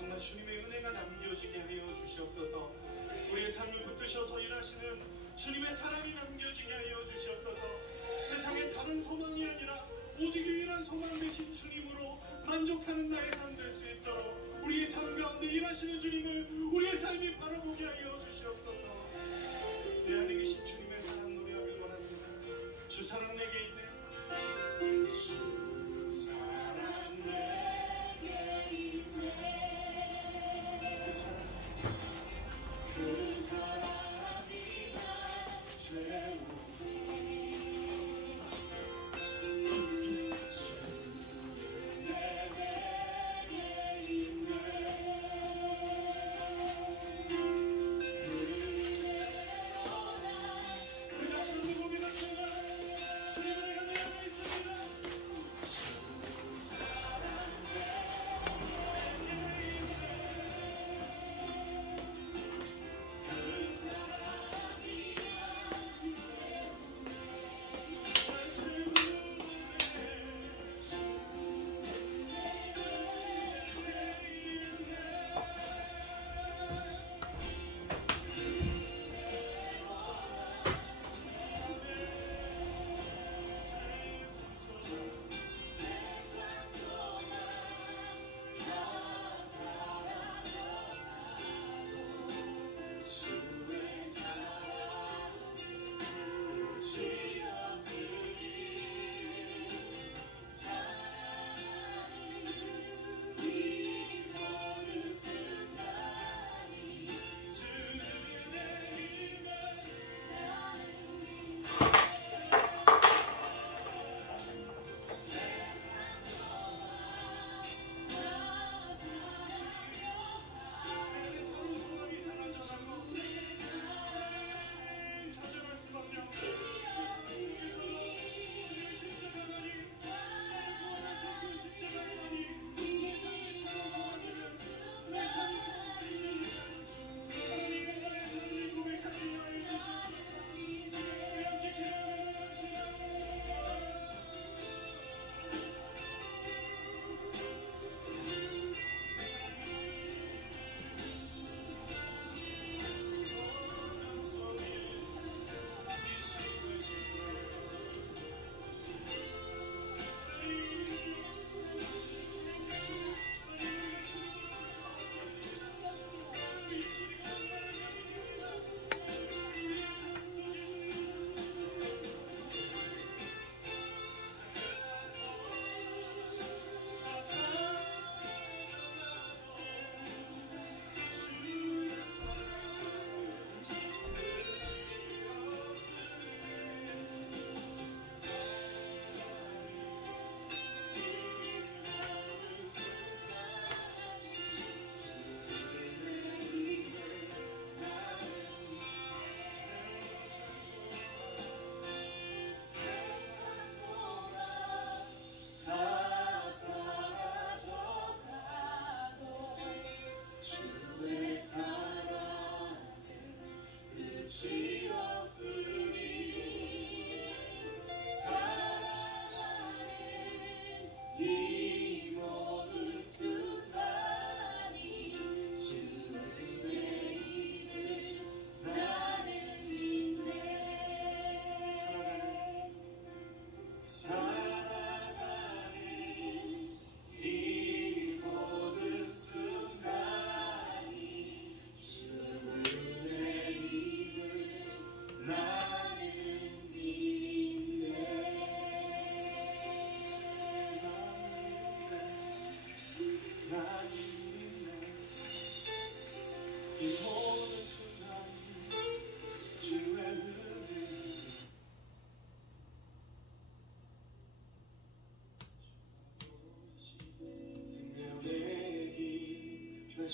정말 주님의 은혜가 남겨지게 하여 주시옵소서. 우리의 삶을 붙드셔서 일하시는 주님의 사랑이 남겨지게 하여 주시옵소서. 세상에 다른 소망이 아니라 오직 유일한 소망 되신 주님으로 만족하는 나의 삶 될 수 있도록 우리의 삶 가운데 일하시는 주님을 우리의 삶이 바라보게 하여 주시옵소서. 내 안에 계신 주님의 사랑 노래하길 원합니다. 주 사랑 내게 있네. 주 사랑 내게 있네. 그 사랑이 날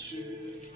채우니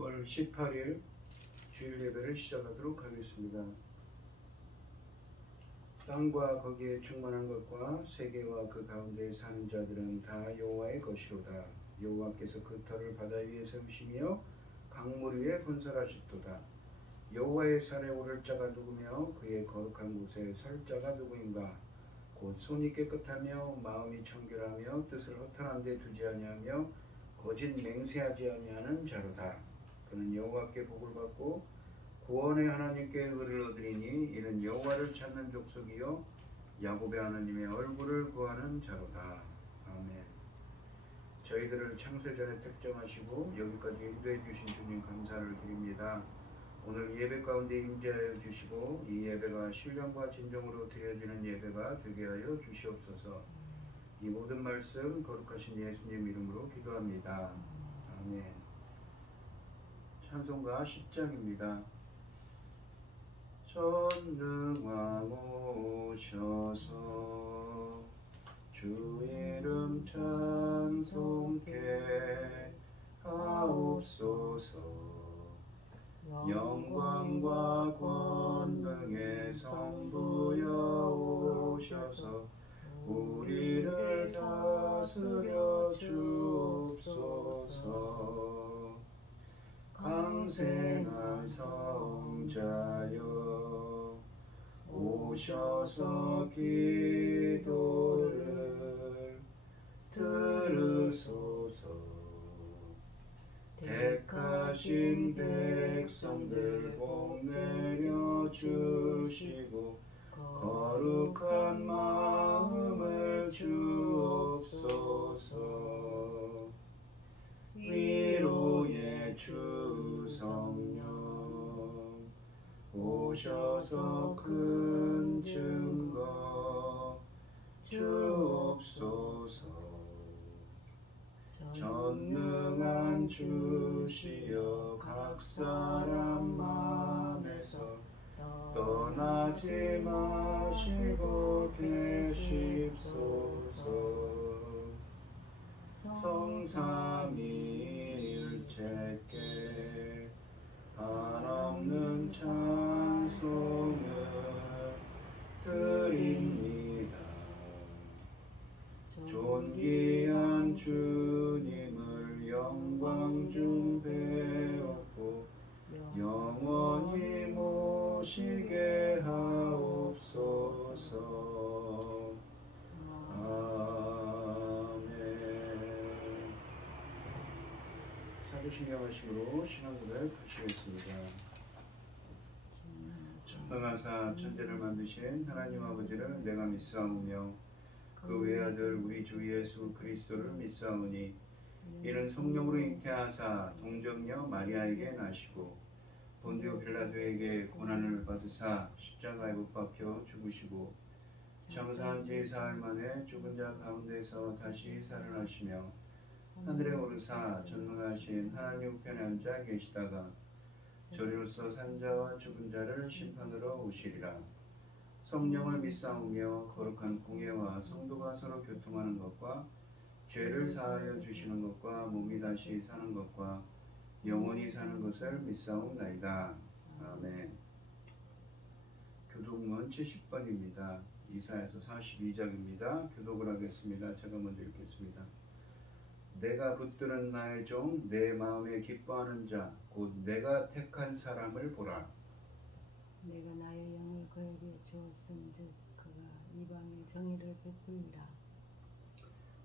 10월 18일 주일 예배를 시작하도록 하겠습니다. 땅과 거기에 충만한 것과 세계와 그 가운데 사는 자들은 다 여호와의 것이로다. 여호와께서 그 터를 바다 위에 세우시며 강물 위에 건설하셨도다. 여호와의 산에 오를 자가 누구며 그의 거룩한 곳에 설 자가 누구인가? 곧 손이 깨끗하며 마음이 청결하며 뜻을 허탄한 데 두지 아니하며 거짓 맹세하지 아니하는 자로다. 그는 여호와께 복을 받고 구원의 하나님께 의를 얻으리니 이는 여호와를 찾는 족속이요 야곱의 하나님의 얼굴을 구하는 자로다. 아멘. 저희들을 창세전에 택정하시고 여기까지 인도해 주신 주님 감사를 드립니다. 오늘 예배 가운데 임재하여 주시고 이 예배가 신령과 진정으로 드려지는 예배가 되게 하여 주시옵소서. 이 모든 말씀 거룩하신 예수님 이름으로 기도합니다. 아멘. 찬송가 10장입니다. 전능왕 오셔서 주 이름 찬송케 하옵소서. 영광과 권능의 성부여 오셔서 우리를 다스려 주옵소서. 강생한 성자여 오셔서 기도를 들으소서. 택하신 백성들 복 내려 주시고 거룩한 마음을 주옵소서. 위로의 주 성령 오셔서 큰 증거 주옵소서. 전능한 주시여 각 사람 맘에서 떠나지 마시고 계십소서. 성삼위일체께 한없는 찬송을 드립니다. 존귀한 주님을 영광 중 배웠고 영원히 모시게 하옵소서. 아멘. 사도신경하심으로 신앙고백 하시겠습니다. 전능하사 천지를 만드신 하나님 아버지를 내가 믿사오며 그 외아들 우리 주 예수 그리스도를 믿사오니 이는 성령으로 잉태하사 동정녀 마리아에게 나시고 본디오 빌라도에게 고난을 받으사 십자가에 못 박혀 죽으시고 장사한 지 사흘 만에 죽은 자 가운데서 다시 살아나시며 하늘에 오르사 전능하신 하나님 우편에 앉아 계시다가 저리로서 산 자와 죽은 자를 심판으로 오시리라. 성령을 믿사오며 거룩한 공예와 성도가 서로 교통하는 것과 죄를 사하여 주시는 것과 몸이 다시 사는 것과 영원히 사는 것을 믿사옵나이다. 아멘. 교독문 70번입니다. 이사야서 42장입니다. 교독을 하겠습니다. 제가 먼저 읽겠습니다. 내가 붙드는 나의 종 내 마음에 기뻐하는 자 곧 내가 택한 사람을 보라. 내가 나의 영을 그에게 주었은즉 그가 이방의 정의를 베풀리라.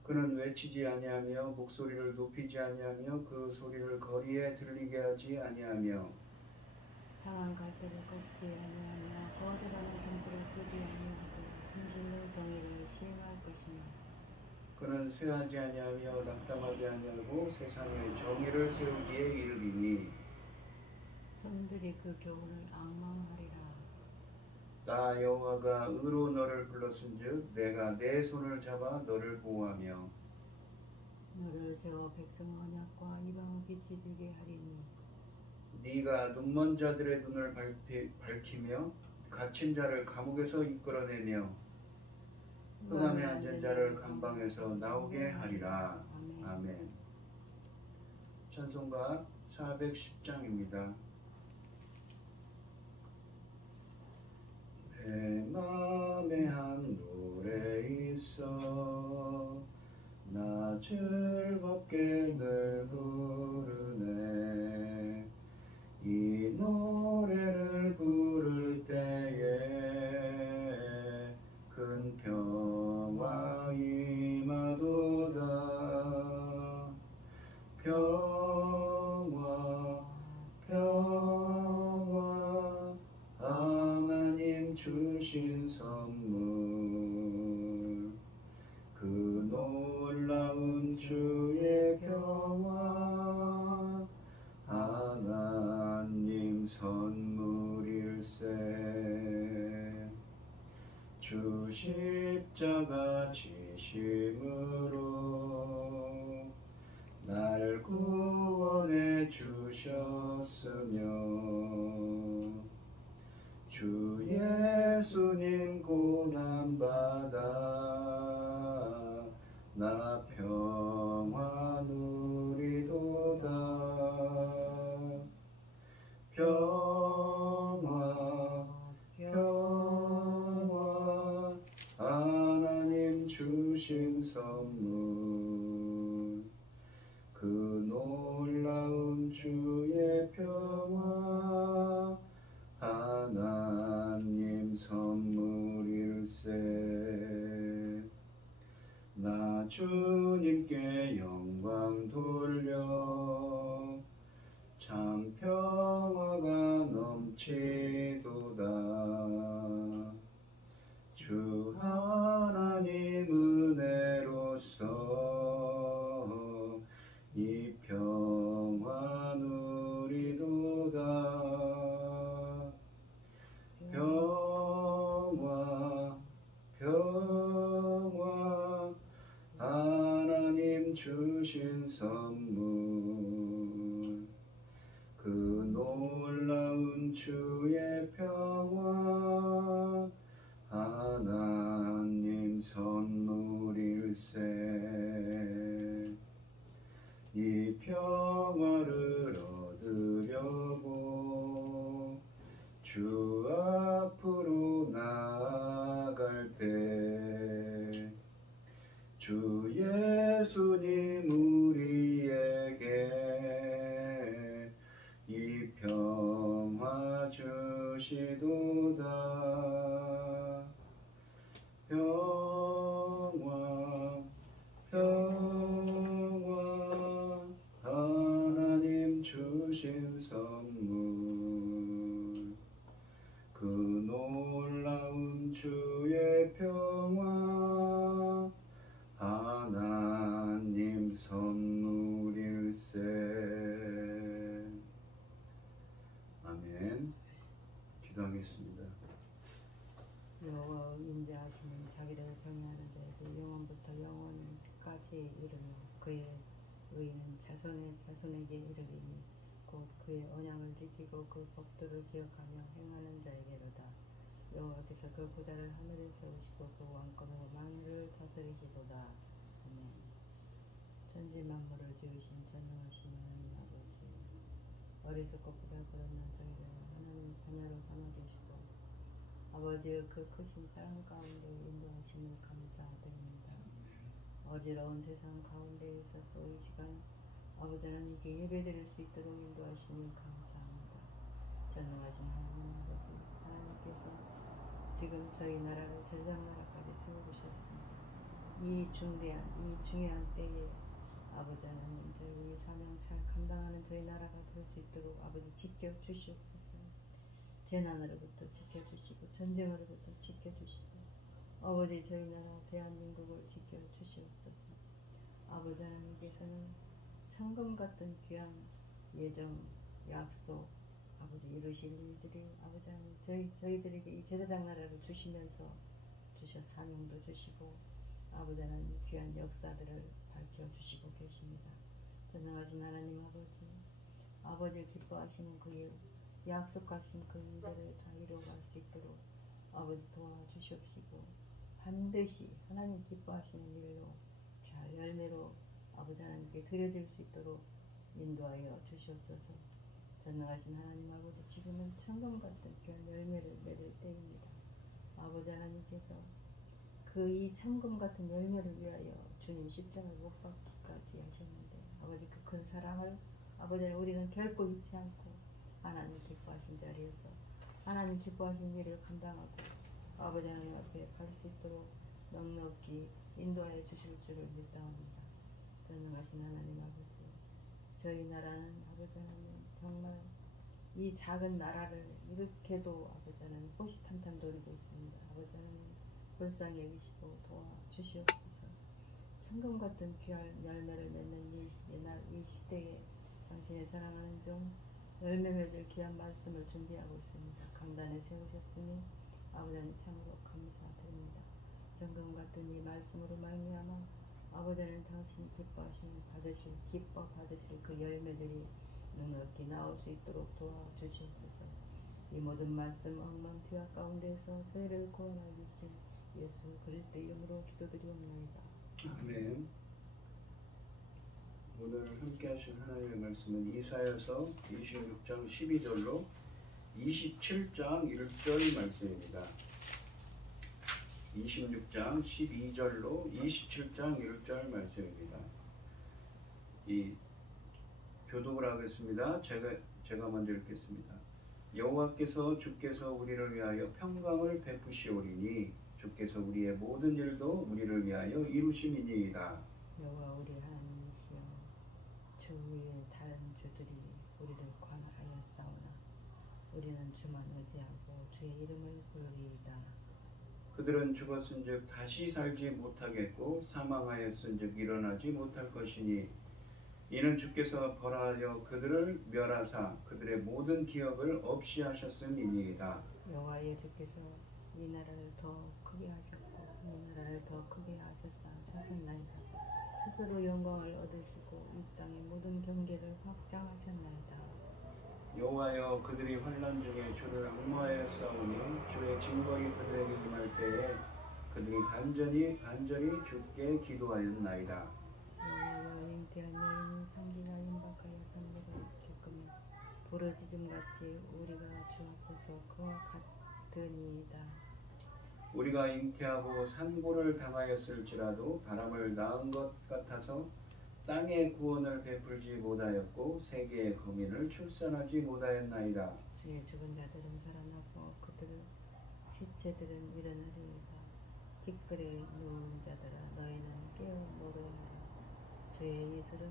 그는 외치지 아니하며 목소리를 높이지 아니하며 그 소리를 거리에 들리게 하지 아니하며 상한 갈대를 꺾지 아니하며 거절하는 등불을 끄지 아니하고 진실로 정의를 시행할 것이며 그는 쇠하지 아니하며 낙담하지 아니하고 세상에 정의를 세우기에 이르리니 손들이 그 교훈을 앙망하리라. 나 여호와가 의로 너를 불렀은즉 내가 내 손을 잡아 너를 보호하며 너를 세워 백성 언약과 이방의 빛이 되게 하리니 네가 눈먼 자들의 눈을 밝히며 갇힌 자를 감옥에서 이끌어내며 흑암에 앉은 자를 감방에서 나오게 하리라. 아멘. 찬송가 410장입니다. 내 맘에 한 노래 있어 나 즐겁게 늘 부르네 이 노래를 부를 때에 큰 평화 임하도다 평화 평화 하나님 주신 선물 그 놀라운 주의 평화 하나님 선물일세 주 십자가 지심으로 날 구원해 주셨으며 주 예수님 고난받아 나 평화 누리도다 평화 평화 하나님 주신 선물 그 놀라운 주의 평화 하나님 선물일세 나 주님께 영광 돌려 참 평화가 넘치도다 주 하나님 은혜로서 이 평화 누리도다 평화 평화 하나님 주신 선물 그 놀라운 주의 평화 하나님 선물일세 이 평화를 얻으려고 주 앞으로 나아갈 때 주 예수님 우리에게 이 평화 주시도다 평화 평화 하나님 주신 선물 그 놀라운 주의 평화 하나님 선물일세 아멘. 기도하겠습니다. 여호와 인자하시는 자기를 경외하는 자에게 영원부터 영원까지 이르며 그의 의는 자손의 자손에게 이르리니 곧 그의 언약을 지키고 그 법도를 기억하며 행하는 자에게로다. 여호와께서 그 보좌를 하늘에 세우시고 그 왕권으로 만유를 다스리시도다. 아멘. 천지 만물을 지으신 전능하신 하나님 아버지 어리석고 부달거렸는 저희를 하나님 자녀로 삼아 주시고 아버지의 그 크신 사랑 가운데 인도하심을 감사드립니다. 어지러운 세상 가운데에서 또 이 시간 아버지 하나님께 예배드릴 수 있도록 인도하심을 감사합니다. 전능하신 하나님 아버지 하나님께서 지금 저희 나라를 제사장나라까지 세워주셨습니다. 이 중요한 때에 아버지 하나님 저희 사명 잘 감당하는 저희 나라가 될 수 있도록 아버지 지켜주시옵소서. 재난으로부터 지켜주시고 전쟁으로부터 지켜주시고 아버지 저희 나라 대한민국을 지켜주시옵소서. 아버지 하나님께서는 천금 같은 귀한 예정 약속 아버지 이루실 일들이 아버지 하나님 저희들에게 이 제사장 나라를 주시면서 주셔 사명도 주시고 아버지 하나님 귀한 역사들을 밝혀주시고 계십니다. 전능하신 하나님 아버지를 기뻐하시는 그 약속하신 그 일들을 다 이루어갈 수 있도록 아버지 도와주시옵시고 반드시 하나님 기뻐하시는 일로 잘 열매로 아버지 하나님께 드려질 수 있도록 인도하여 주시옵소서. 전능하신 하나님 아버지, 지금은 천금 같은 귀한 열매를 맺을 때입니다. 아버지 하나님께서 그 이 천금 같은 열매를 위하여 주님 십자가를 못 박기까지 하셨는데, 아버지 그 큰 사랑을 아버지 우리는 결코 잊지 않고 하나님 기뻐하신 자리에서 하나님 기뻐하신 일을 감당하고 아버지 하나님 앞에 갈 수 있도록 넉넉히 인도하여 주실 줄을 믿사옵니다. 전능하신 하나님 아버지, 저희 나라는 아버지 하나님 정말 이 작은 나라를 이렇게도 아버지 하나님 호시탐탐 노리고 있습니다. 아버지 하나님 불쌍히 여기시고 도와주시옵소서. 천금 같은 귀한 열매를 맺는 이 시대에 당신의 사랑하는 종 열매 맺을 귀한 말씀을 준비하고 있습니다. 강단에 세우셨으니 아버지 하나님 참으로 감사드립니다. 천금 같은 이 말씀으로 말미암아 아버지 하나님 당신이 기뻐 받으실 그 열매들이 넉넉히 나올 수 있도록 도와주시옵소서. 이 모든 말씀 엉망티와 가운데서 저희를 구원하여 주신 예수 그리스도 이름으로 기도드리옵나이다. 아멘. 오늘 함께 하신 하나님의 말씀은 이사야서 26장 12절로 27장 1절 말씀입니다. 26장 12절로 27장 1절 말씀입니다. 이 교독을 하겠습니다. 제가 먼저 읽겠습니다. 여호와께서 주께서 우리를 위하여 평강을 베푸시오리니 주께서 우리의 모든 일도 우리를 위하여 이루심이니이다. 여호와 우리 하나님이시여, 주 위에 다른 주들이 우리를 관할하였사오나 우리는 주만 의지하고 주의 이름을 부르리이다. 그들은 죽었은즉 다시 살지 못하겠고 사망하였은즉 일어나지 못할 것이니 이는 주께서 벌하여 그들을 멸하사 그들의 모든 기억을 없이 하셨음이니이다. 여호와의 주께서 이 나라를 더 크게 하셨고 이 나라를 더 크게 하셨나이다. 스스로 영광을 얻으시고 이 땅의 모든 경계를 확장하셨나이다. 여호와여, 그들이 환난 중에 주를 악모하였사오니 주의 징벌이 그들에게 임할 때에 그들이 간절히 주께 기도하였나이다. 여호와여, 잉태한 여인이 상기나 임박하여 선물을 겪으며 부러지즘같이 우리가 주 앞에서 그와 같으니이다. 우리가 잉태하고 산고를 당하였을지라도 바람을 낳은 것 같아서 땅의 구원을 베풀지 못하였고 세계의 거민을 출산하지 못하였나이다. 주의 죽은 자들은 살아나고 그들의 시체들은 일어나리이다. 티끌에 누운 자들아, 너희는 깨어 노래하라. 주의 이슬은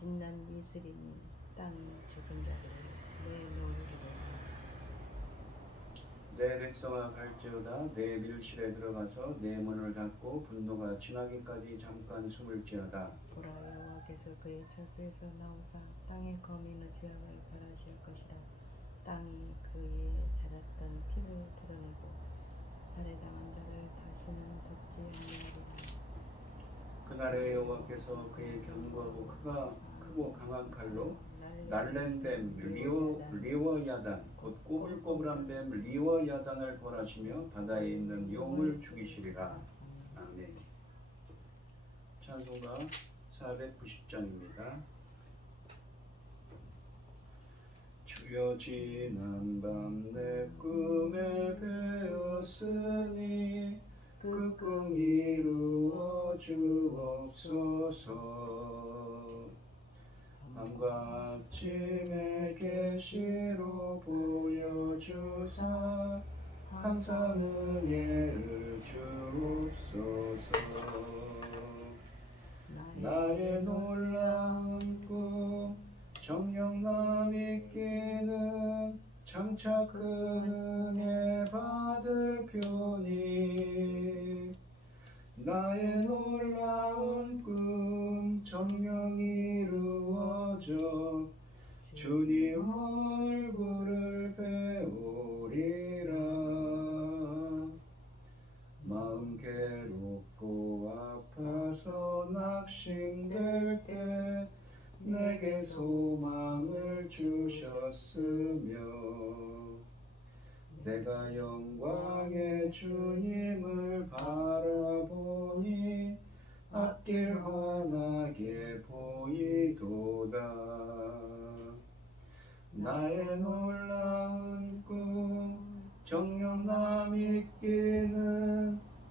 빛난 이슬이니 땅이 죽은 자들을 내놓으리로다. 내 백성아 갈지어다. 내 밀실에 들어가서 내 문을 닫고 분노가 지나기까지 잠깐 숨을지어다. 보라, 여호와께서 그의 처소에서 나오사 땅의 거민의 죄악을 벌하실 것이라. 땅이 그의 자랐던 피를 드러내고 살해당한 자를 다시는 덮지 아니하리라. 그날에 여호와께서 그의 견고하고 크고 강한 칼로 날랜 뱀 리워야단 곧 꼬불꼬불한 뱀 리워야단을 벌하시며 바다에 있는 용을 죽이시리라. 아멘. 찬송가 490장입니다. 주여, 지난 밤 내 꿈에 배었으니 그 꿈 이루어 주옵소서. 밤과 아침의 계시로 보여주사 항상 은혜를 주옵소서. 나의 놀라운 꿈 정령남 있기는 장차 그 은혜 받을 표니 나의 놀라운 꿈 정령 이루어져 주님 얼굴을 배우리라. 마음 괴롭고 아파서 낙심될 때 내게 소망을 주셨으며 내가 영광의 주님을 바라보니 앞길 환하게 보이도다. 나의 놀라운 꿈 정녕 남있기는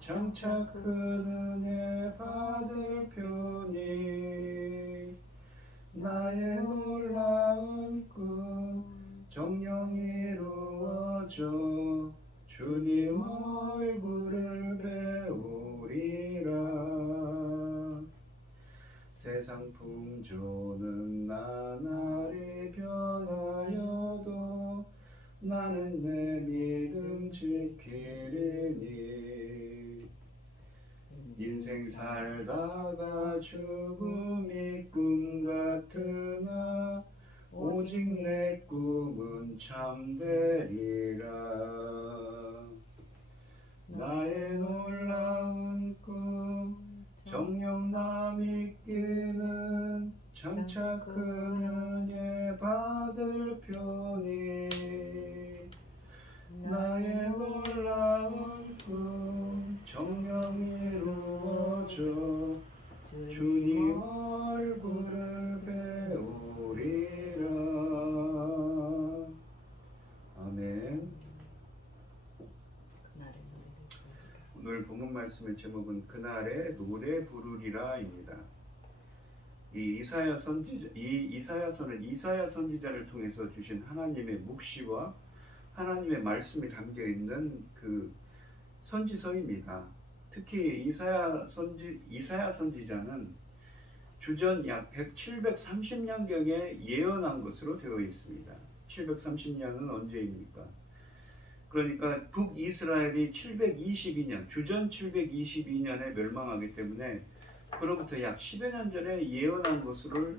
장차 큰 은혜 받을 표니. 나의 놀라운 꿈 정녕 이루어져 주님 얼굴을 배우리라. 세상 풍조는 나날이 변하여도 나는 내 믿음 지키리니. 인생 살다가 죽음이 꿈 같으나 오직 내 꿈은 참되리라. 나의 놀라운 꿈 정녕 남있기는 장차 큰 은혜 받을 표니. 나의 놀라운 꿈 정녕 이루어져 주님 얼굴을 배우리라. 아멘. 오늘 본문 말씀의 제목은 그날에 노래 부르리라입니다. 이 이사야 선은 이사야 선지자를 통해서 주신 하나님의 묵시와 하나님의 말씀이 담겨 있는 그 선지서입니다. 특히 이사야 선지자는 주전 약 730년경에 예언한 것으로 되어 있습니다. 730년은 언제입니까? 그러니까 북이스라엘이 722년, 주전 722년에 멸망하기 때문에 그로부터 약 10여 년 전에 예언한 것으로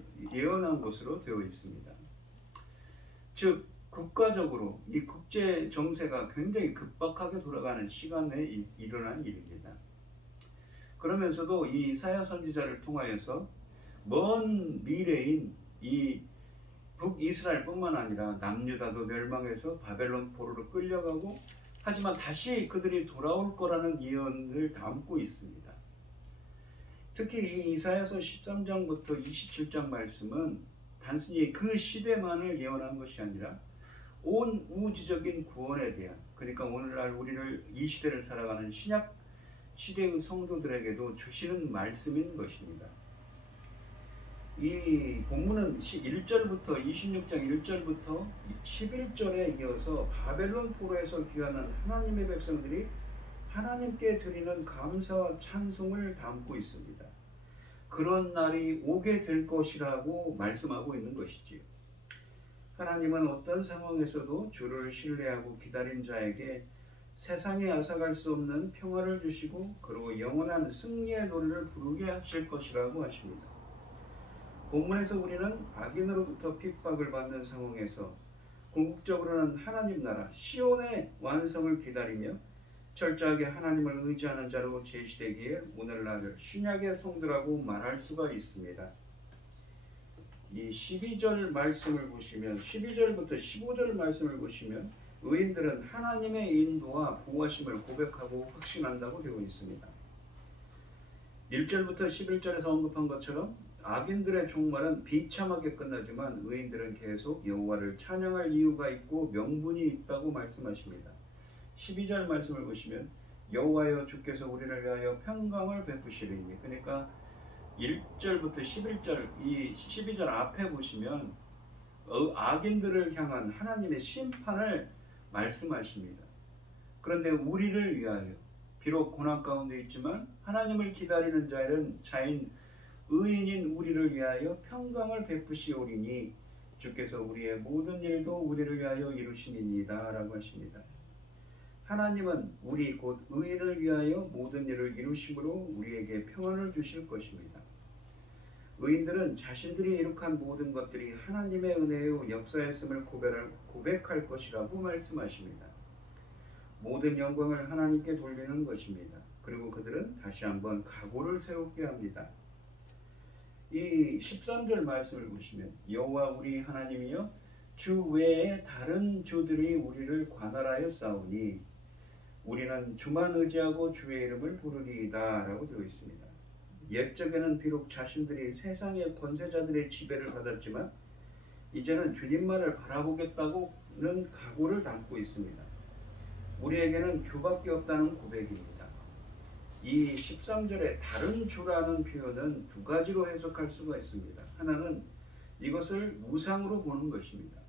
되어 있습니다. 즉 국가적으로 이 국제 정세가 굉장히 급박하게 돌아가는 시간에 일어난 일입니다. 그러면서도 이 이사야 선지자를 통하여서 먼 미래인 이 북이스라엘뿐만 아니라 남유다도 멸망해서 바벨론 포로로 끌려가고, 하지만 다시 그들이 돌아올 거라는 예언을 담고 있습니다. 특히 이 이사야서 13장부터 27장 말씀은 단순히 그 시대만을 예언한 것이 아니라 온 우주적인 구원에 대한, 그러니까 오늘날 우리를 이 시대를 살아가는 신약 시대의 성도들에게도 주시는 말씀인 것입니다. 이 본문은 1절부터 26장 1절부터 11절에 이어서 바벨론 포로에서 귀환한 하나님의 백성들이 하나님께 드리는 감사와 찬송을 담고 있습니다. 그런 날이 오게 될 것이라고 말씀하고 있는 것이지요. 하나님은 어떤 상황에서도 주를 신뢰하고 기다린 자에게 세상에 앗아갈 수 없는 평화를 주시고 그리고 영원한 승리의 노래를 부르게 하실 것이라고 하십니다. 본문에서 우리는 악인으로부터 핍박을 받는 상황에서 궁극적으로는 하나님 나라 시온의 완성을 기다리며 철저하게 하나님을 의지하는 자로 제시되기에 오늘날을 신약의 성도라고 말할 수가 있습니다. 이 12절 말씀을 보시면 12절부터 15절 말씀을 보시면 의인들은 하나님의 인도와 보호하심을 고백하고 확신한다고 되어 있습니다. 1절부터 11절에서 언급한 것처럼 악인들의 종말은 비참하게 끝나지만 의인들은 계속 여호와를 찬양할 이유가 있고 명분이 있다고 말씀하십니다. 12절 말씀을 보시면 여호와여 주께서 우리를 위하여 평강을 베푸시리니, 그러니까 1절부터 11절 이 12절 앞에 보시면 악인들을 향한 하나님의 심판을 말씀하십니다. 그런데 우리를 위하여 비록 고난 가운데 있지만 하나님을 기다리는 자인 의인인 우리를 위하여 평강을 베푸시오리니 주께서 우리의 모든 일도 우리를 위하여 이루심이니이다 라고 하십니다. 하나님은 우리 곧 의인을 위하여 모든 일을 이루심으로 우리에게 평안을 주실 것입니다. 의인들은 자신들이 이룩한 모든 것들이 하나님의 은혜요 역사였음을 고백할 것이라고 말씀하십니다. 모든 영광을 하나님께 돌리는 것입니다. 그리고 그들은 다시 한번 각오를 세우게 합니다. 이 13절 말씀을 보시면 여호와 우리 하나님이여 주 외에 다른 주들이 우리를 관할하여 싸우니 우리는 주만 의지하고 주의 이름을 부르리이다 라고 되어 있습니다. 옛적에는 비록 자신들이 세상의 권세자들의 지배를 받았지만 이제는 주님만을 바라보겠다고는 각오를 담고 있습니다. 우리에게는 주밖에 없다는 고백입니다. 이 13절의 다른 주라는 표현은 두 가지로 해석할 수가 있습니다. 하나는 이것을 우상으로 보는 것입니다.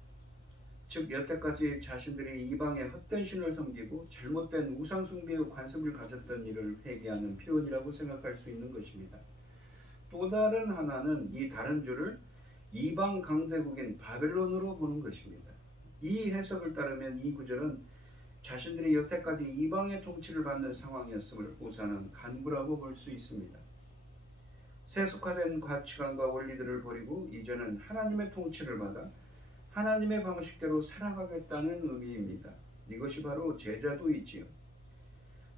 즉 여태까지 자신들이 이방의 헛된 신을 섬기고 잘못된 우상 숭배의 관습을 가졌던 일을 회개하는 표현이라고 생각할 수 있는 것입니다. 또 다른 하나는 이 다른 주를 이방 강대국인 바벨론으로 보는 것입니다. 이 해석을 따르면 이 구절은 자신들이 여태까지 이방의 통치를 받는 상황이었음을 우사는 간구라고 볼 수 있습니다. 세속화된 가치관과 원리들을 버리고 이제는 하나님의 통치를 받아 하나님의 방식대로 살아가겠다는 의미입니다. 이것이 바로 제자도이지요.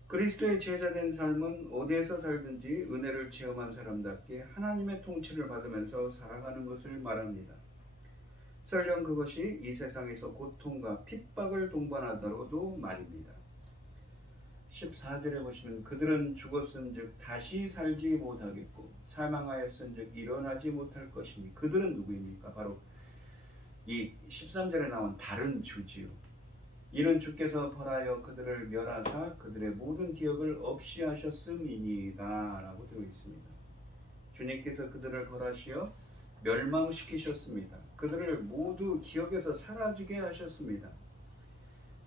그리스도의 제자된 삶은 어디에서 살든지 은혜를 체험한 사람답게 하나님의 통치를 받으면서 살아가는 것을 말합니다. 설령 그것이 이 세상에서 고통과 핍박을 동반하더라도 말입니다. 14절에 보시면 그들은 죽었은즉 다시 살지 못하겠고 사망하였은즉 일어나지 못할 것이니 그들은 누구입니까? 바로 이 13절에 나온 다른 주지요. 이는 주께서 벌하여 그들을 멸하사 그들의 모든 기억을 없이 하셨음이니이다 라고 되어 있습니다. 주님께서 그들을 벌하시어 멸망시키셨습니다. 그들을 모두 기억에서 사라지게 하셨습니다.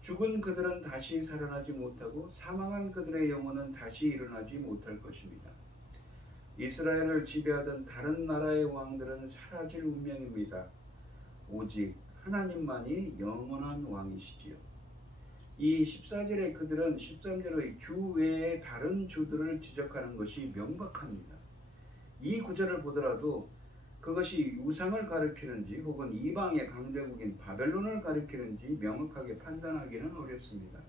죽은 그들은 다시 살아나지 못하고 사망한 그들의 영혼은 다시 일어나지 못할 것입니다. 이스라엘을 지배하던 다른 나라의 왕들은 사라질 운명입니다. 오직 하나님만이 영원한 왕이시지요. 이 14절의 그들은 13절의 주 외의 다른 주들을 지적하는 것이 명백합니다. 이 구절을 보더라도 그것이 우상을 가리키는지 혹은 이방의 강대국인 바벨론을 가리키는지 명확하게 판단하기는 어렵습니다.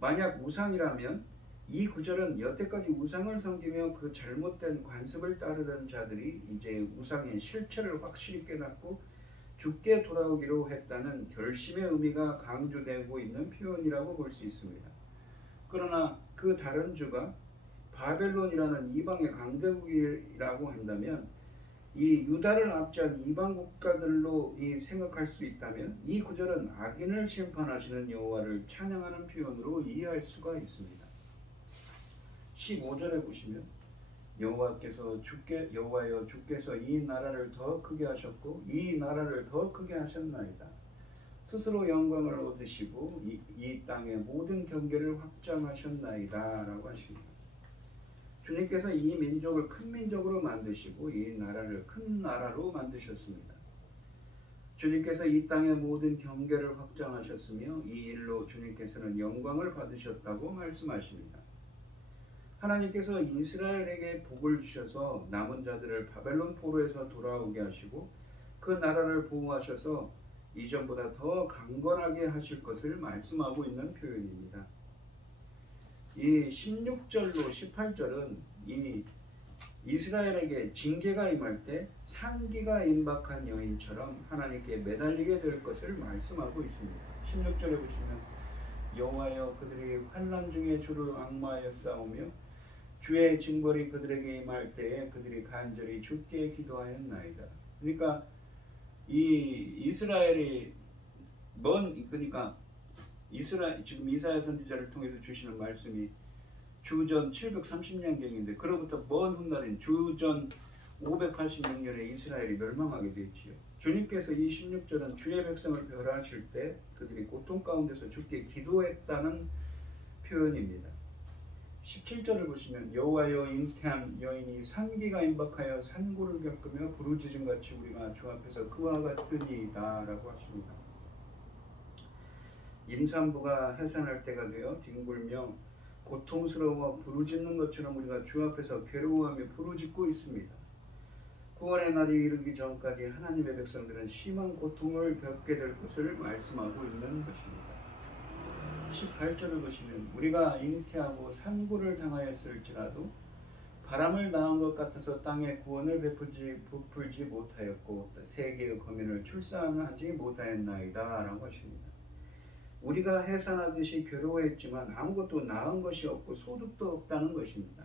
만약 우상이라면 이 구절은 여태까지 우상을 섬기며 그 잘못된 관습을 따르던 자들이 이제 우상의 실체를 확실히 깨닫고 주께 돌아오기로 했다는 결심의 의미가 강조되고 있는 표현이라고 볼 수 있습니다. 그러나 그 다른 주가 바벨론이라는 이방의 강대국이라고 한다면 이 유다를 압제한 이방 국가들로 생각할 수 있다면 이 구절은 악인을 심판하시는 여호와를 찬양하는 표현으로 이해할 수가 있습니다. 15절에 보시면 여호와여 주께서 이 나라를 더 크게 하셨고 이 나라를 더 크게 하셨나이다. 스스로 영광을 얻으시고 이 땅의 모든 경계를 확장하셨나이다 라고 하십니다. 주님께서 이 민족을 큰 민족으로 만드시고 이 나라를 큰 나라로 만드셨습니다. 주님께서 이 땅의 모든 경계를 확장하셨으며 이 일로 주님께서는 영광을 받으셨다고 말씀하십니다. 하나님께서 이스라엘에게 복을 주셔서 남은 자들을 바벨론 포로에서 돌아오게 하시고 그 나라를 보호하셔서 이전보다 더 강건하게 하실 것을 말씀하고 있는 표현입니다. 이 16절로 18절은 이 이스라엘에게 징계가 임할 때 상기가 임박한 여인처럼 하나님께 매달리게 될 것을 말씀하고 있습니다. 16절에 보시면 여호와여 그들이 환난 중에 주를 앙마하여 싸우며 주의 징벌이 그들에게 임할 때에 그들이 간절히 주께 기도하였나이다. 그러니까 이 이스라엘이 지금 이사야 선지자를 통해서 주시는 말씀이 주전 730년경인데 그로부터 먼 훗날인 주전 586년에 이스라엘이 멸망하게 되지요. 주님께서 이 16절은 주의 백성을 멸하실 때 그들이 고통 가운데서 주께 기도했다는 표현입니다. 17절을 보시면 여호와여 잉태한 여인이 산기가 임박하여 산고를 겪으며 부르짖음같이 우리가 주 앞에서 그와 같으니이다 라고 하십니다. 임산부가 해산할 때가 되어 뒹굴며 고통스러워 부르짖는 것처럼 우리가 주 앞에서 괴로워하며 부르짖고 있습니다. 구원의 날이 이르기 전까지 하나님의 백성들은 심한 고통을 겪게 될 것을 말씀하고 있는 것입니다. 18절을 보시면 우리가 잉태하고 산고를 당하였을지라도 바람을 낳은 것 같아서 땅에 구원을 베풀지 못하였고 세계의 거민을 출산하지 못하였나이다 라고 하십니다. 우리가 해산하듯이 괴로워했지만 아무것도 낳은 것이 없고 소득도 없다는 것입니다.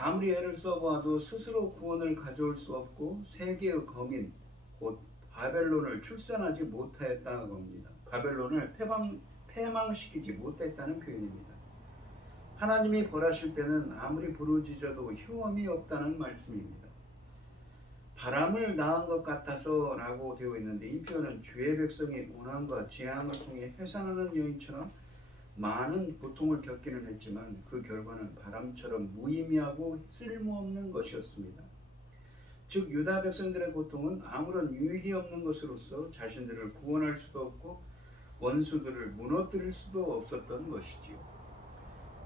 아무리 애를 써보아도 스스로 구원을 가져올 수 없고 세계의 거민 곧 바벨론을 출산하지 못하였다는 겁니다. 바벨론을 패망시키지 못했다는 표현입니다. 하나님이 벌하실 때는 아무리 부르짖어도 효험이 없다는 말씀입니다. 바람을 낳은 것 같아서 라고 되어 있는데, 이 표현은 주의 백성이 고난과 재앙을 통해 해산하는 여인처럼 많은 고통을 겪기는 했지만 그 결과는 바람처럼 무의미하고 쓸모없는 것이었습니다. 즉 유다 백성들의 고통은 아무런 유익이 없는 것으로서 자신들을 구원할 수도 없고 원수들을 무너뜨릴 수도 없었던 것이지요.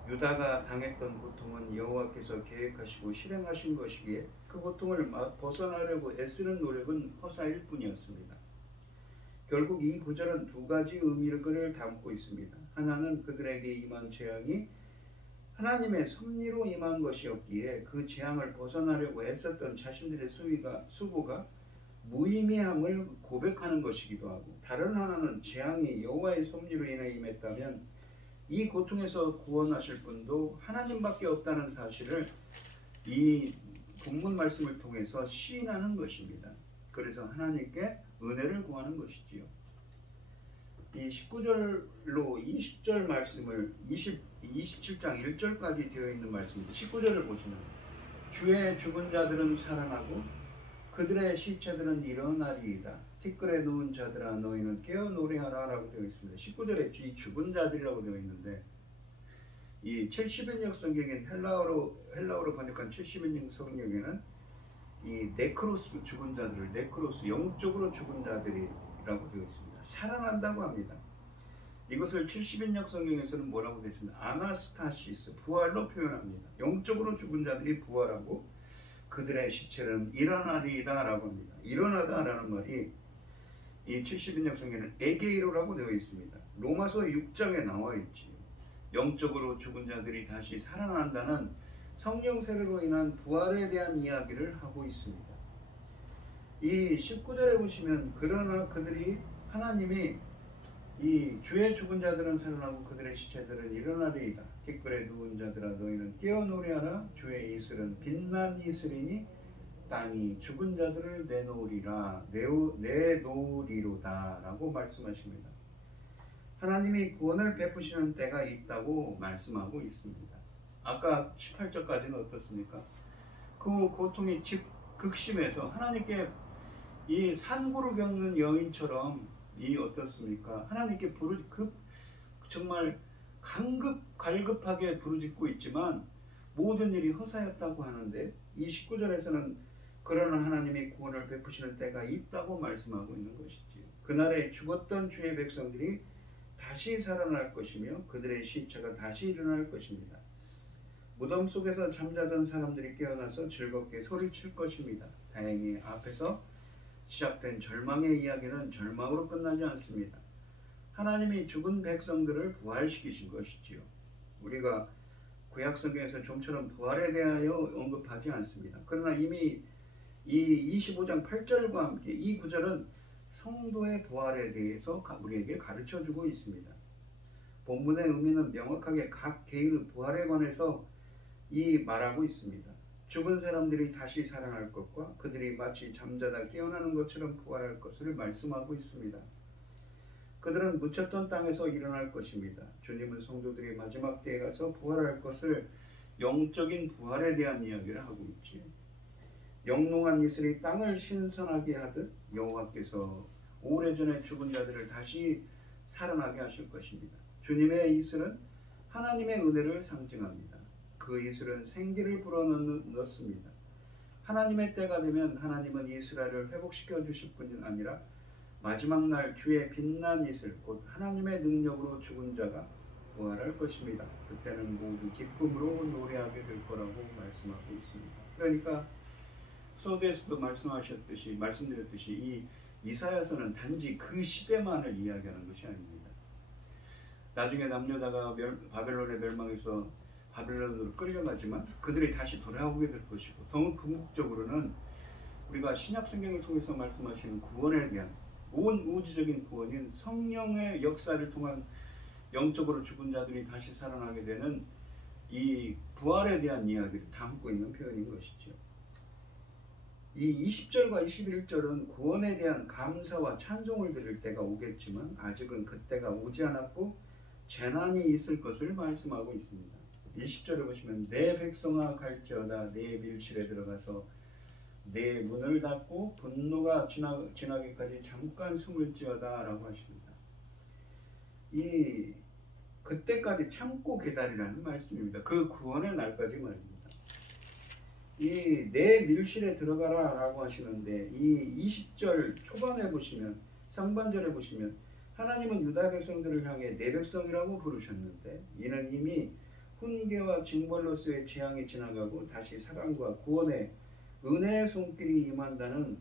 유다가 당했던 고통은 여호와께서 계획하시고 실행하신 것이기에 그 고통을 벗어나려고 애쓰는 노력은 허사일 뿐이었습니다. 결국 이 구절은 두 가지 의미를 담고 있습니다. 하나는 그들에게 임한 재앙이 하나님의 섭리로 임한 것이었기에 그 재앙을 벗어나려고 애썼던 자신들의 수고가 무의미함을 고백하는 것이기도 하고, 다른 하나는 재앙이 여호와의 섭리로 인해 임했다면 이 고통에서 구원하실 분도 하나님밖에 없다는 사실을 이 본문 말씀을 통해서 시인하는 것입니다. 그래서 하나님께 은혜를 구하는 것이지요. 이 19절로 20절 말씀을 27장 1절까지 되어 있는 말씀인데, 19절을 보시면 주의 죽은 자들은 살아나고 그들의 시체들은 일어나리이다. 티끌에 누운 자들아 너희는 깨어 노래하라 라고 되어 있습니다. 19절에 이 죽은 자들이라고 되어 있는데, 이 70인역 성경인 헬라어로 번역한 70인역 성경에는 이 네크로스 죽은 자들을 네크로스 영적으로 죽은 자들이라고 되어 있습니다. 살아난다고 합니다. 이것을 70인역 성경에서는 뭐라고 되어 있습니다. 아나스타시스 부활로 표현합니다. 영적으로 죽은 자들이 부활하고 그들의 시체는 일어나리이다 라고 합니다. 일어나다 라는 말이 이 70인역 성경에는 에게이로라고 되어 있습니다. 로마서 6장에 나와 있지. 영적으로 죽은 자들이 다시 살아난다는 성령 세례로 인한 부활에 대한 이야기를 하고 있습니다. 이 19절에 보시면 그러나 그들이 하나님이 이 주의 죽은 자들은 살아나고 그들의 시체들은 일어나리이다. 티끌에 누운 자들아 너희는 깨어 노래하라. 주의 이슬은 빛난 이슬이니 땅이 죽은 자들을 내놓으리로다 라고 말씀하십니다. 하나님이 구원을 베푸시는 때가 있다고 말씀하고 있습니다. 아까 18절까지는 어떻습니까? 그 고통이 극심해서 하나님께 이 산고를 겪는 여인처럼 이 어떻습니까? 하나님께 정말 갈급하게 부르짖고 있지만 모든 일이 허사였다고 하는데, 이 19절에서는 그러나 하나님이 구원을 베푸시는 때가 있다고 말씀하고 있는 것이지요. 그날에 죽었던 주의 백성들이 다시 살아날 것이며 그들의 시체가 다시 일어날 것입니다. 무덤 속에서 잠자던 사람들이 깨어나서 즐겁게 소리칠 것입니다. 다행히 앞에서 시작된 절망의 이야기는 절망으로 끝나지 않습니다. 하나님이 죽은 백성들을 부활시키신 것이지요. 우리가 구약성경에서 좀처럼 부활에 대하여 언급하지 않습니다. 그러나 이미 이 25장 8절과 함께 이 구절은 성도의 부활에 대해서 우리에게 가르쳐주고 있습니다. 본문의 의미는 명확하게 각 개인의 부활에 관해서 말하고 있습니다. 죽은 사람들이 다시 살아날 것과 그들이 마치 잠자다 깨어나는 것처럼 부활할 것을 말씀하고 있습니다. 그들은 묻혔던 땅에서 일어날 것입니다. 주님은 성도들이 마지막 때에 가서 부활할 것을 영적인 부활에 대한 이야기를 하고 있지요. 영롱한 이슬이 땅을 신선하게 하듯 여호와께서 오래전에 죽은 자들을 다시 살아나게 하실 것입니다. 주님의 이슬은 하나님의 은혜를 상징합니다. 그 이슬은 생기를 불어넣습니다. 하나님의 때가 되면 하나님은 이스라엘을 회복시켜 주실 뿐 아니라 마지막 날 주의 빛난 이슬 곧 하나님의 능력으로 죽은 자가 부활할 것입니다. 그때는 모두 기쁨으로 노래하게 될 거라고 말씀하고 있습니다. 그러니까 서두에서도 말씀드렸듯이 이 이사야서는 단지 그 시대만을 이야기하는 것이 아닙니다. 나중에 남유다가 바벨론에 멸망해서 바벨론으로 끌려가지만 그들이 다시 돌아오게 될 것이고, 더 궁극적으로는 우리가 신약 성경을 통해서 말씀하시는 구원에 대한 온 우주적인 구원인 성령의 역사를 통한 영적으로 죽은 자들이 다시 살아나게 되는 이 부활에 대한 이야기를 담고 있는 표현인 것이죠. 이 20절과 21절은 구원에 대한 감사와 찬송을 드릴 때가 오겠지만 아직은 그때가 오지 않았고 재난이 있을 것을 말씀하고 있습니다. 20절에 보시면 내 백성아 갈지어다 내 밀실에 들어가서 내 문을 닫고 분노가 지나기까지 잠깐 숨을지어다 라고 하십니다. 이 그때까지 참고 기다리라는 말씀입니다. 그 구원의 날까지 말입니다. 이 내 밀실에 들어가라 라고 하시는데 이 20절 초반에 보시면 상반절에 보시면 하나님은 유다 백성들을 향해 내 백성이라고 부르셨는데 이는 이미 훈계와 징벌로서의 재앙이 지나가고 다시 사랑과 구원의 은혜의 손길이 임한다는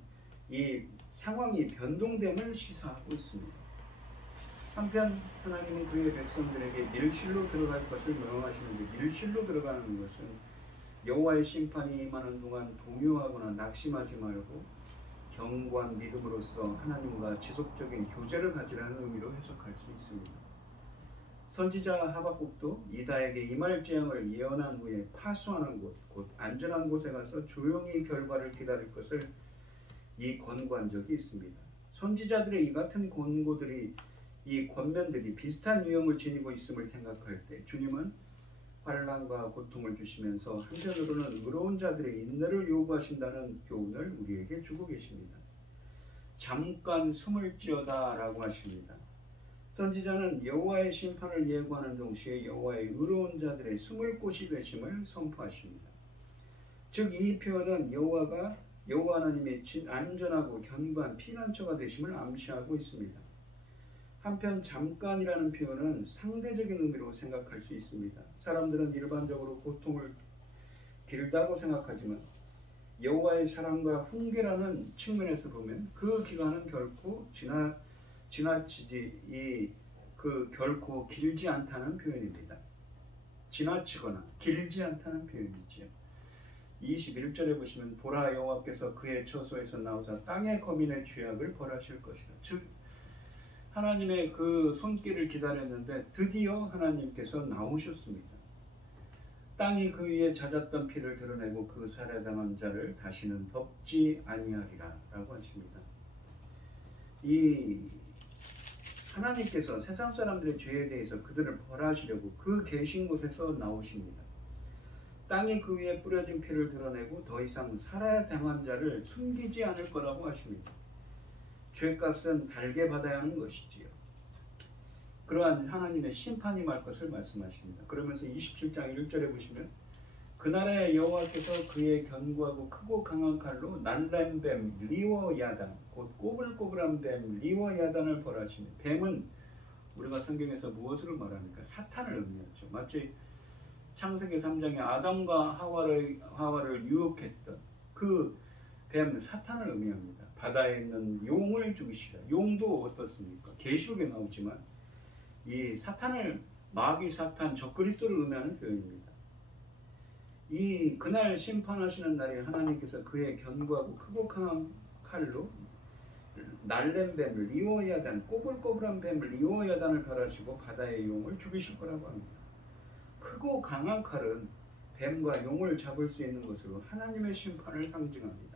이 상황이 변동됨을 시사하고 있습니다. 한편 하나님은 그의 백성들에게 밀실로 들어갈 것을 명령하시는데 밀실로 들어가는 것은 여호와의 심판이 임하는 동안 동요하거나 낙심하지 말고 견고한 믿음으로써 하나님과 지속적인 교제를 가지라는 의미로 해석할 수 있습니다. 선지자 하박국도 이다에게 임할 재앙을 예언한 후에 파수하는 곳, 곧 안전한 곳에 가서 조용히 결과를 기다릴 것을 권고한 적이 있습니다. 선지자들의 이 같은 권고들이 이 권면들이 비슷한 유형을 지니고 있음을 생각할 때 주님은 환난과 고통을 주시면서 한편으로는 의로운 자들의 인내를 요구하신다는 교훈을 우리에게 주고 계십니다. 잠깐 숨을지어다 라고 하십니다. 선지자는 여호와의 심판을 예고하는 동시에 여호와의 의로운 자들의 숨을 곳이 되심을 선포하십니다. 즉 이 표현은 여호와 하나님의 안전하고 견고한 피난처가 되심을 암시하고 있습니다. 한편 잠깐이라는 표현은 상대적인 의미로 생각할 수 있습니다. 사람들은 일반적으로 고통을 길다고 생각하지만 여호와의 사랑과 훈계라는 측면에서 보면 그 기간은 결코 지나치지 결코 길지 않다는 표현입니다. 지나치거나 길지 않다는 표현이지요. 21절에 보시면 보라 여호와께서 그의 처소에서 나오사 땅의 거민의 죄악을 벌하실 것이라. 즉 하나님의 그 손길을 기다렸는데 드디어 하나님께서 나오셨습니다. 땅이 그 위에 잦았던 피를 드러내고 그 살해당한 자를 다시는 덮지 아니하리라 라고 하십니다. 이 하나님께서 세상 사람들의 죄에 대해서 그들을 벌하시려고 그 계신 곳에서 나오십니다. 땅이 그 위에 뿌려진 피를 드러내고 더 이상 살아야 당한 자를 숨기지 않을 거라고 하십니다. 죄값은 달게 받아야 하는 것이지요. 그러한 하나님의 심판이 말 것을 말씀하십니다. 그러면서 27장 1절에 보시면 그날에 여호와께서 그의 견고하고 크고 강한 칼로 날렘뱀 리워야단 곧 꼬불꼬불한 뱀 리워야단을 벌하시며 뱀은 우리가 성경에서 무엇을 말합니까? 사탄을 의미하죠. 마치 창세기 3장에 아담과 하와를 유혹했던 그 뱀 사탄을 의미합니다. 바다에 있는 용을 죽이시라. 용도 어떻습니까? 계시록에 나오지만 이 사탄을 마귀 사탄 적그리스도를 의미하는 표현입니다. 이 그날 심판하시는 날에 하나님께서 그의 견고하고 크고 강한 칼로 날렘뱀 리워야단 꼬불꼬불한 뱀 리워야단을 벌하시고 바다의 용을 죽이실 거라고 합니다. 크고 강한 칼은 뱀과 용을 잡을 수 있는 것으로 하나님의 심판을 상징합니다.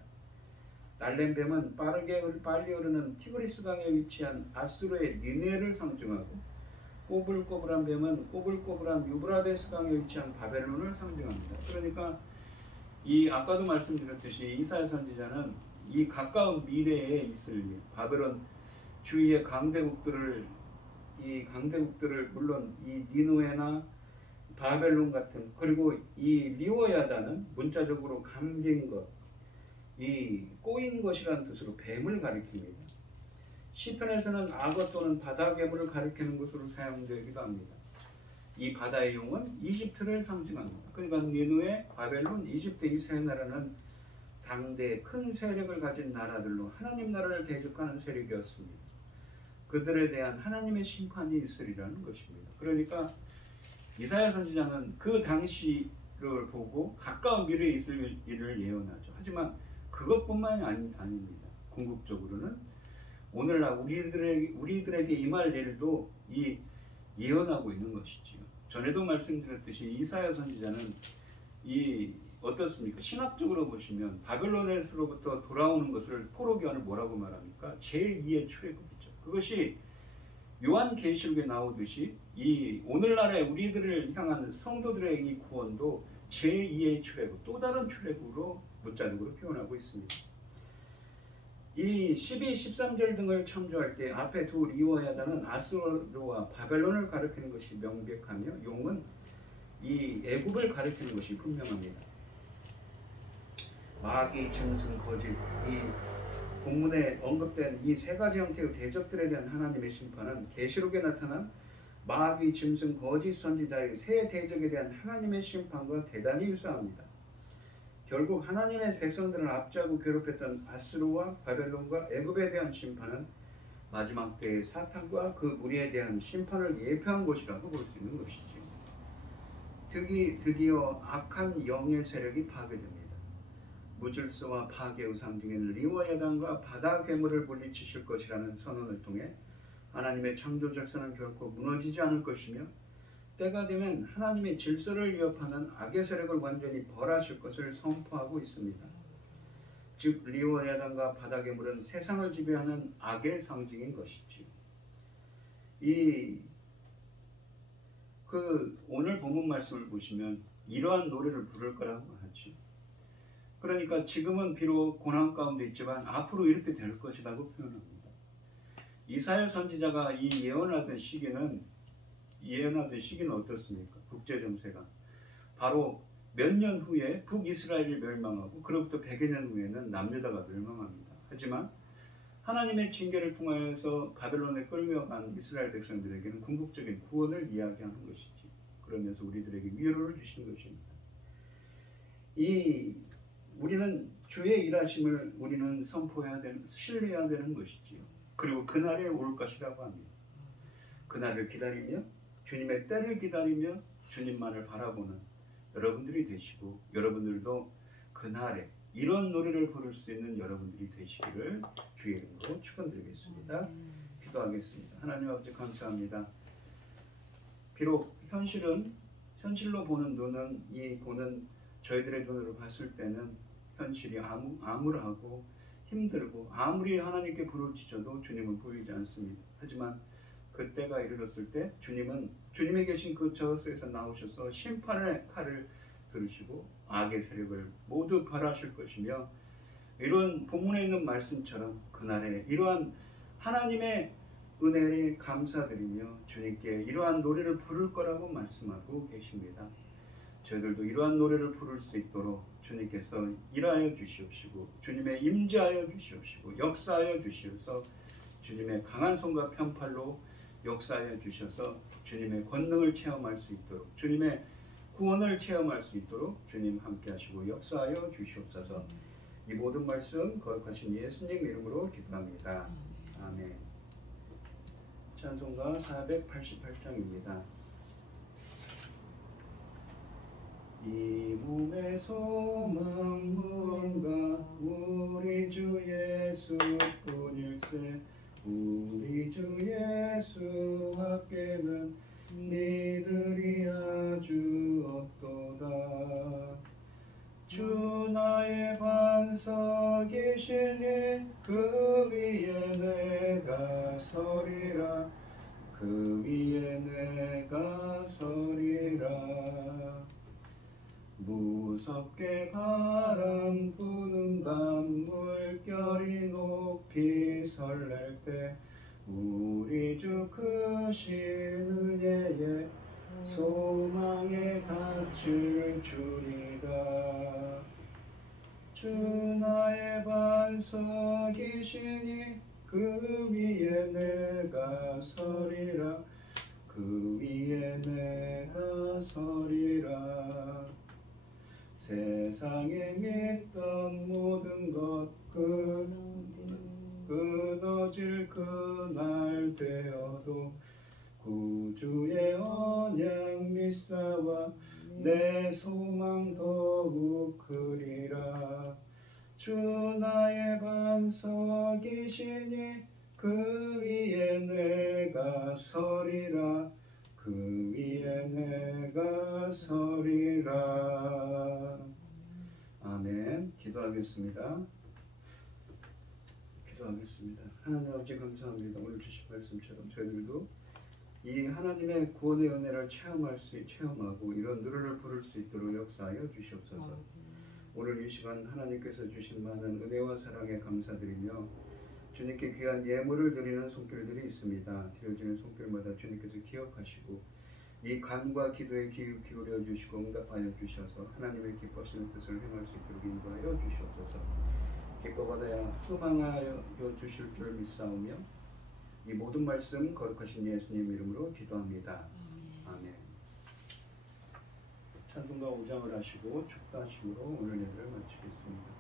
날렘뱀은 빨리 흐르는 티그리스 강에 위치한 아수르의 니네를 상징하고 꼬불꼬불한 뱀은 꼬불꼬불한 유브라데스 강에 위치한 바벨론을 상징합니다. 그러니까 이 아까도 말씀드렸듯이 이사야 선지자는 이 가까운 미래에 있을 바벨론 주위의 강대국들을 물론 이 니누에나 바벨론 같은 그리고 이 리워야다는 문자적으로 감긴 것, 이 꼬인 것이라는 뜻으로 뱀을 가리킵니다. 시편에서는 악어 또는 바다 괴물을 가리키는 것으로 사용되기도 합니다. 이 바다의 용은 이집트를 상징합니다. 그러니까 니누에, 바벨론, 이집트 이 세 나라는 당대 큰 세력을 가진 나라들로 하나님 나라를 대적하는 세력이었습니다. 그들에 대한 하나님의 심판이 있으리라는 것입니다. 그러니까 이사야 선지자는 그 당시를 보고 가까운 미래에 있을 일을 예언하죠. 하지만 그것뿐만이 아닙니다. 궁극적으로는 오늘날 우리들에게 임할 일도 이 예언하고 있는 것이지요. 전에도 말씀드렸듯이 이사야 선지자는 이 어떻습니까? 신학적으로 보시면 바벨론에서로부터 돌아오는 것을 포로기환을 뭐라고 말합니까? 제2의 출애굽이죠. 그것이 요한계시록에 나오듯이 이 오늘날의 우리들을 향한 성도들의 이 구원도 제2의 출애굽, 또 다른 출애굽으로 문자적으로 표현하고 있습니다. 이 12, 13절 등을 참조할 때 앞에 두 리워야단은 아수르와 바벨론을 가리키는 것이 명백하며 용은 이 애굽을 가리키는 것이 분명합니다. 마귀, 짐승, 거짓, 이 본문에 언급된 이 세 가지 형태의 대적들에 대한 하나님의 심판은 계시록에 나타난 마귀, 짐승, 거짓 선지자의 세 대적에 대한 하나님의 심판과 대단히 유사합니다. 결국 하나님의 백성들을 압제하고 괴롭혔던 아수르와 바벨론과 애굽에 대한 심판은 마지막 때의 사탄과 그 무리에 대한 심판을 예표한 것이라고 볼 수 있는 것이죠. 드디어 악한 영의 세력이 파괴됩니다. 무질서와 파괴의 상징인 리워야단과 바다 괴물을 물리치실 것이라는 선언을 통해 하나님의 창조 절사는 결코 무너지지 않을 것이며 때가 되면 하나님의 질서를 위협하는 악의 세력을 완전히 벌하실 것을 선포하고 있습니다. 즉 리워야단과 바다 괴물은 세상을 지배하는 악의 상징인 것이지요. 오늘 본문 말씀을 보시면 이러한 노래를 부를 거라고 하죠. 그러니까 지금은 비록 고난 가운데 있지만 앞으로 이렇게 될 것이라고 표현합니다. 이사야 선지자가 이 예언하던 시기는 어떻습니까? 국제정세가 바로 몇 년 후에 북이스라엘이 멸망하고 그로부터 100여 년 후에는 남유다가 멸망합니다. 하지만 하나님의 징계를 통하여서 바벨론에 끌려간 이스라엘 백성들에게는 궁극적인 구원을 이야기하는 것이지. 그러면서 우리들에게 위로를 주시는 것입니다. 우리는 주의 일하심을 우리는 신뢰해야 되는 것이지요. 그리고 그날에 올 것이라고 합니다. 그날을 기다리며 주님의 때를 기다리며 주님만을 바라보는 여러분들이 되시고 여러분들도 그날에 이런 노래를 부를 수 있는 여러분들이 되시기를 주의 이름으로 축원드리겠습니다. 기도하겠습니다. 하나님 아버지 감사합니다. 비록 현실로 보는 눈은 저희들의 눈으로 봤을 때는 현실이 암울하고 힘들고 아무리 하나님께 부르짖어도 주님은 보이지 않습니다. 하지만 그때가 이르렀을 때 주님이 계신 그 저수에서 나오셔서 심판의 칼을 들으시고 악의 세력을 모두 벌하실 것이며 이런 본문에 있는 말씀처럼 그날에 이러한 하나님의 은혜에 감사드리며 주님께 이러한 노래를 부를 거라고 말씀하고 계십니다. 저희들도 이러한 노래를 부를 수 있도록 주님께서 일하여 주시옵시고 주님의 임재하여 주시옵시고 역사하여 주시옵소서. 주님의 강한 손과 편팔로 역사하여 주셔서 주님의 권능을 체험할 수 있도록 주님의 구원을 체험할 수 있도록 주님 함께 하시고 역사하여 주시옵소서. 이 모든 말씀 거룩하신 예수님 이름으로 기도합니다. 아멘. 찬송가 488장입니다. 이 몸의 소망 무언가 우리 주 예수뿐일세. 우리 주 예수 밖에는 니들이 아주 없도다. 주 나의 반석이시니 그 위에 내가 서리라. 그 위에 내가 서리라. 무섭게 바람 부는 밤 물결이 높이 설렐 때 우리 주 크신 은혜에 소망에 닿을 줄이다. 주 나의 반석이시니 그 위에 내가 서리라. 그 위에 내가 서리라. 세상에 믿던 모든 것 끊어질 그날 되어도 구주의 언약 믿사와 내 소망 더욱 크리라. 주 나의 반석이시니 그 위에 내가 서리라. 그 위에 일어서리라. 아멘. 기도하겠습니다. 하나님 아버지 감사합니다. 오늘 주신 말씀처럼 저희들도 이 하나님의 구원의 은혜를 체험하고 이런 노래를 부를 수 있도록 역사하여 주시옵소서. 오늘 이 시간 하나님께서 주신 많은 은혜와 사랑에 감사드리며 주님께 귀한 예물을 드리는 손길들이 있습니다. 드려지는 손길마다 주님께서 기억하시고 이 간과 기도에 기울여 주시고 응답하여 주셔서 하나님의 기뻐하시는 뜻을 행할 수 있도록 인도하여 주시옵소서. 기뻐받아야 소망하여 주실 줄 믿사오며 이 모든 말씀 거룩하신 예수님 이름으로 기도합니다. 아멘. 찬송가 5장을 하시고 축도하심으로 오늘 예배를 마치겠습니다.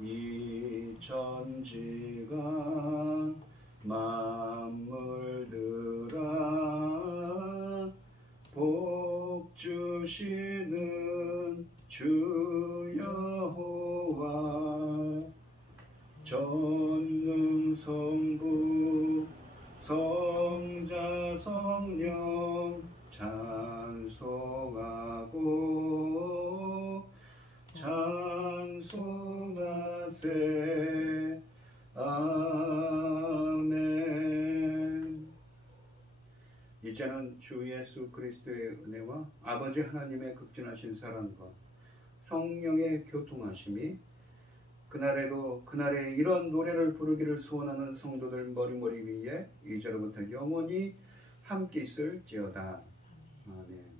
이 천지간 만물들아 복 주시는 주 여호와 전능성부 성자 성령 찬송하고 찬송하세. 아멘. 이제는 주 예수 그리스도의 은혜와 아버지 하나님의 극진하신 사랑과 성령의 교통하심이 그날에 이런 노래를 부르기를 소원하는 성도들 머리머리 위에 이제로부터 영원히 함께 있을지어다. 아멘.